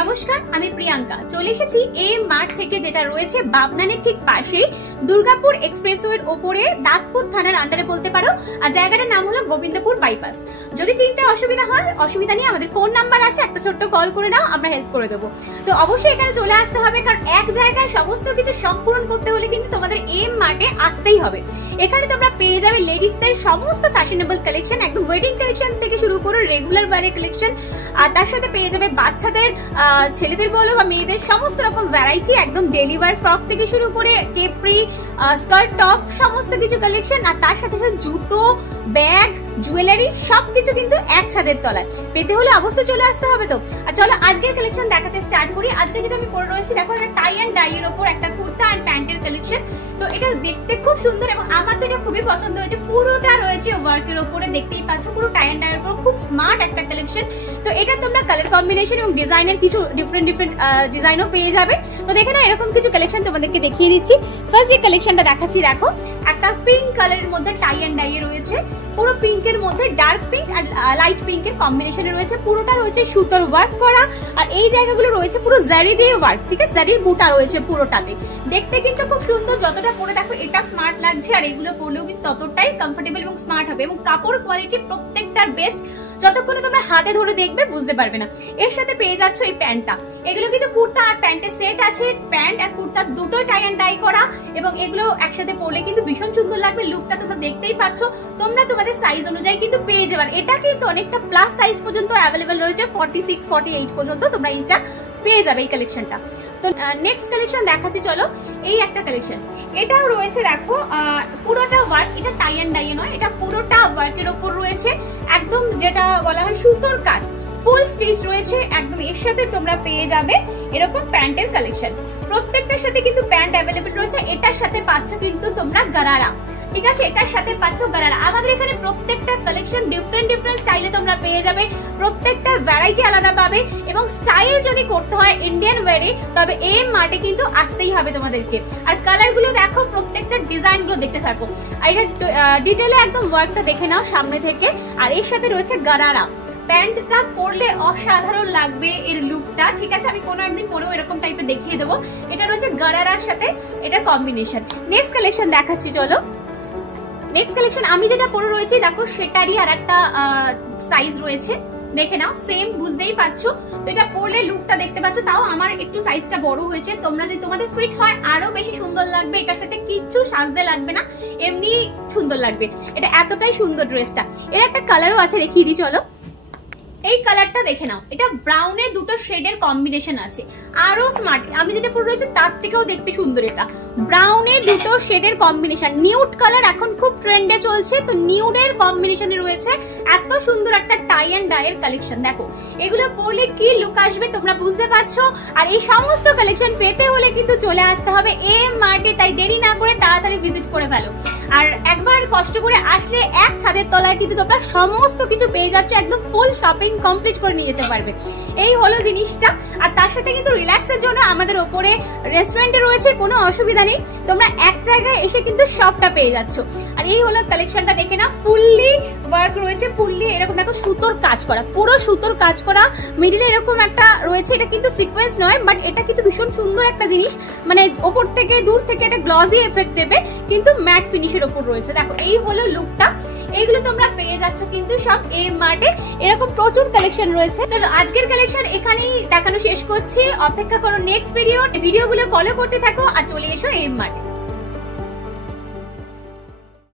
নমস্কার, আমি প্রিয়াঙ্কা চলে এসেছি এম মার্ট থেকে, যেটা রয়েছে বাবনানের ঠিক পাশে দুর্গাপুর এক্সপ্রেসওয়ের ওপরে দাঁতপুর থানার আন্ডারে বলতে পারো। আর জায়গাটার নাম হলো গোবিন্দপুর বাইপাস। যদি চিনতে অসুবিধা হয়, অসুবিধা নেই, আমাদের ফোন নাম্বার আছে, একটা ছোট্ট কল করে নাও, আমরা হেল্প করে দেবো। তো অবশ্যই এখানে চলে আসতে হবে, কারণ এক জায়গায় সমস্ত কিছু শখ পূরণ করতে হলে কিন্তু তোমাদের এম মার্টে আসতেই হবে। এখানে তোমরা পেয়ে যাবে লেডিসদের সমস্ত ফ্যাশনেবল কালেকশন, একদম ওয়েডিং কালেকশন থেকে শুরু করে রেগুলার ওয়্যারের কালেকশন, আর তার সাথে পেয়ে যাবে বাচ্চাদের, ছেলেদের বলো বা মেয়েদের সমস্ত রকম ভ্যারাইটি, একদম ডেলি ওয়্যার ফ্রক থেকে শুরু করে কেপ্রি, স্কার্ট, টপ, সমস্ত কিছু কালেকশন। আর তার সাথে সাথে জুতো, ব্যাগ, জুয়েলারি সবকিছু কিন্তু এক ছাদের তলায় পেতে হলে অবশ্যই চলে আসতে হবে। তো আর চলো আজকের কালেকশন দেখাতে স্টার্ট করি। আজকে যেটা আমি করে রয়েছি, দেখো একটা টাই অ্যান্ড ডাই এর উপর একটা কুর্তা আর প্যান্টের কালেকশন। তো এটা দেখতে খুব সুন্দর এবং আমার তো এটা খুবই পছন্দ হয়েছে। পুরোটা রয়েছে ওয়ার্কের উপরে, দেখতেই পাচ্ছ, পুরো টাই অ্যান্ড ডাই এর উপর, খুব স্মার্ট একটা কালেকশন। তো এটা তোমরা কালার কম্বিনেশন এবং ডিজাইনের কিছু ডিফারেন্ট ডিজাইনও পেয়ে যাবে। তো দেখে না, এরকম কিছু কালেকশন তোমাদেরকে দেখিয়ে দিচ্ছি। ফার্স্ট যে কালেকশনটা দেখাচ্ছি, দেখো একটা পিঙ্ক কালারের মধ্যে টাই অ্যান্ড ডাই রয়েছে, পুরো পিঙ্কের মধ্যে ডার্ক পিঙ্ক আর লাইট পিঙ্কের কম্বিনেশনে রয়েছে। পুরোটা রয়েছে সুতোর ওয়ার্ক করা, আর এই জায়গাগুলো রয়েছে পুরো জারি দিয়ে ওয়ার্ক, ঠিক আছে, জারির বুটা রয়েছে পুরোটাতে। দেখতে কিন্তু খুব সুন্দর, যতটা পরে দেখো এটা স্মার্ট লাগছে, আর এগুলো পরলেও কিন্তু ততটাই কমফোর্টেবল এবং স্মার্ট হবে। এবং কাপড় কোয়ালিটি প্রত্যেকটার বেস্ট, যতক্ষণ তোমরা হাতে ধরে দেখবে বুঝতে পারবে না। এর সাথে পেয়ে যাচ্ছ এই প্যান্টটা, এগুলো কিন্তু কুর্তা আর প্যান্টের সেট আছে। প্যান্ট আর কুর্তা দুটোই টাই অ্যান্ড ডাই করা, এবং এগুলো একসাথে পরলে কিন্তু ভীষণ সুন্দর লাগবে। লুকটা তোমরা দেখতেই পাচ্ছ, তোমরা তোমাদের সাইজ অনুযায়ী কিন্তু পেয়ে যাবে। এটা কিন্তু অনেকটা প্লাস সাইজ পর্যন্ত অ্যাভেলেবেল রয়েছে, 46, 48 পর্যন্ত তোমরা এইটা পেয়ে যাবে এই কালেকশনটা। তো নেক্সট কালেকশন দেখাচ্ছি, চলো। এই একটা কালেকশন, এটাও রয়েছে, দেখো পুরোটা ওয়ার্ক, এটা টাই অ্যান্ড ডাই নয়, এটা পুরোটা ওয়ার্কের ওপর রয়েছে, একদম যেটা বলা হয় সুতোর কাজ, ফুল স্টিচ রয়েছে একদম। এর সাথে তোমরা পেয়ে যাবে এরকম প্যান্টের কালেকশন, প্রত্যেকটার সাথে কিন্তু প্যান্ট অ্যাভেলেবেল রয়েছে। এটার সাথে পাচ্ছ কিন্তু তোমরা গারারা, ঠিক আছে, এটার সাথে পাচ্ছ গারারা। আমাদের এখানে প্রত্যেকটা কালেকশন ডিফারেন্ট স্টাইলে তোমরা পেয়ে যাবে, প্রত্যেকটা ভ্যারাইটি আলাদা পাবে। এবং স্টাইল যদি করতে হয় ইন্ডিয়ান ওয়্যারে, তবে এম মার্টে কিন্তু আসতেই হবে তোমাদেরকে। আর কালার গুলো দেখো, প্রত্যেকটা ডিজাইন গুলো দেখতে থাকো, আর এটা ডিটেলে একদম ওয়ার্কটা দেখে নাও সামনে থেকে। আর এর সাথে রয়েছে গারারা, প্যান্টটা পরলে অসাধারণ লাগবে এর লুকটা, ঠিক আছে, আমি কোনো একদিন পরেও এরকম টাইপের দেখিয়ে দেবো। এটা রয়েছে গারারার সাথে এটার কম্বিনেশন। নেক্সট কালেকশন দেখাচ্ছি, চলো। নেক্সট কালেকশন আমি যেটা পরে রয়েছি, দেখো সেটারই আর একটা সাইজ রয়েছে, দেখে নাও, সেম, বুঝতেই পারছো। তো এটা পরলে লুকটা দেখতে পাচ্ছ, তাও আমার একটু সাইজটা বড় হয়েছে। তোমরা যদি তোমাদের ফিট হয় আরো বেশি সুন্দর লাগবে, এটার সাথে কিচ্ছু সাজতে লাগবে না, এমনি সুন্দর লাগবে। এটা এতটাই সুন্দর ড্রেসটা। এর একটা কালারও আছে, দেখিয়ে দিই, চলো। এই কালারটা দেখে নাও, এটা ব্রাউনের দুটো শেডের কম্বিনেশন আছে, আরো স্মার্ট। আমি যেটা পরে রয়েছে তার থেকেও দেখতে সুন্দর। এটা ব্রাউনের দুটো শেডের কম্বিনেশন, নিউড কালার এখন খুব ট্রেন্ডে চলছে, তো নিউডের কম্বিনেশনে রয়েছে এত সুন্দর একটা টাই অ্যান্ড ডাই এর কালেকশন। দেখো এগুলো পরলে কি লুক আসবে তোমরা বুঝতে পারছো। আর এই সমস্ত কালেকশন পেতে হলে কিন্তু চলে আসতে হবে এম মার্টে, তাই দেরি না করে তাড়াতাড়ি ভিজিট করে ফেলো। আর একবার কষ্ট করে আসলে এক ছাদের তলায় কিন্তু তোমরা সমস্ত কিছু পেয়ে যাচ্ছ, একদম ফুল শপিং কমপ্লিট করে নিয়ে যেতে পারবে। এই হলো জিনিসটা। আর তার সাথে কিন্তু রিল্যাক্সের জন্য আমাদের ওপরে রেস্টুরেন্টে রয়েছে, কোনো অসুবিধা নেই, তোমরা এক জায়গায় এসে কিন্তু সবটা পেয়ে যাচ্ছ। আর এই হলো কালেকশনটা, দেখে না, ফুললি ওয়ার্ক রয়েছে, ফুললি এরকম দেখো সুতোর কাজ করা, পুরো সুতোর কাজ করা, মিডিলে এরকম একটা রয়েছে, এটা কিন্তু সিকোয়েন্স নয়, বাট এটা কিন্তু ভীষণ সুন্দর একটা জিনিস, মানে ওপর থেকে দূর থেকে একটা গ্লসি এফেক্ট দেবে, কিন্তু ম্যাট ফিনিশের ওপর রয়েছে। দেখো এই হলো লুকটা। এইগুলো তোমরা পেয়ে যাচ্ছ কিন্তু সব এম মার্টে, এরকম প্রচুর কালেকশন রয়েছে। চলো আজকের কালেকশন এখানেই দেখানো শেষ করছি, অপেক্ষা করো নেক্সট ভিডিওগুলো ফলো করতে থাকো, আর চলে এসো এম মার্টে।